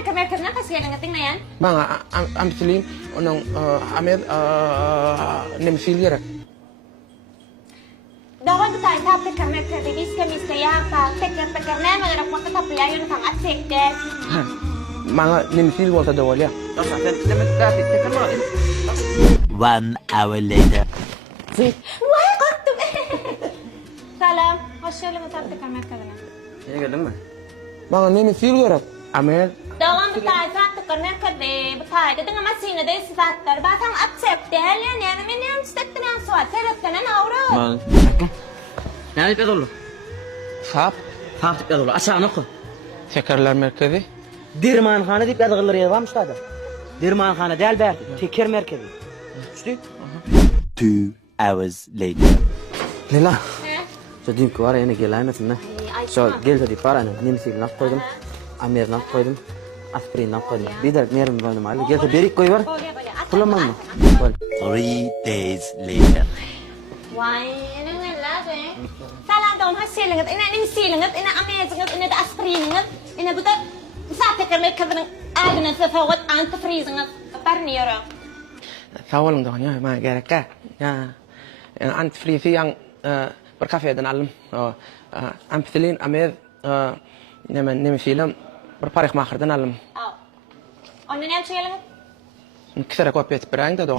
tekrar merkezine kasih ngeting nayan. Bang, amsilin onun Ahmet nemsil gerek. Dawan kita itu tekrar merkezde miska ya apa tekrar nama orang waktu tapi ayun kang atsek deh. Bang, nemsil bolsa da ya. One hour later. Wah kok tuh. Salam, hoşçakalın kita tekrar merkezine. Ini gedeng mah. Bang, nemsil gerek. Ahmet. Dawan kita itu tekrar merkezde betul. Itu dengan masih ada sebatar. Bahkan atsek deh. Yani ini yang seteknya yang suat. Saya kanan aurus. Mal. Yani bir dolu. Sap. Haftık bir dolu. Aşağı nokta. Tekerler merkezi. Dirmanxana dip adagılır yer varmış da. Dirmanxana del berdi. Teker merkezi. Düştü. 2 hours later. Lila. Eh? So din ko ara yine gelaymasın ne? So gel hadi para ne? Nimsil nak koydum. Amir nak koydum. Aspirin nak koydum. Bir de nerim var mı? Gel de berik koy var. Boleh. Pulamam mı? 3 days later. Why? Ini ngelah deh. Salam dong hasil nget. Ini misil nget. Ini amez nget. Ini aspirin nget. Ini betul. Saat tekrar merkezine adına sefawat antifreeze nget. Parniero. Sawalım da ya ma gerek ka. Ya antifreeze yang berkafeden alım. Amsilin Ahmet nemsilim berparik makardan alım. Oh. Onu ne yapıyorsun? Kisara kopya etberang da do.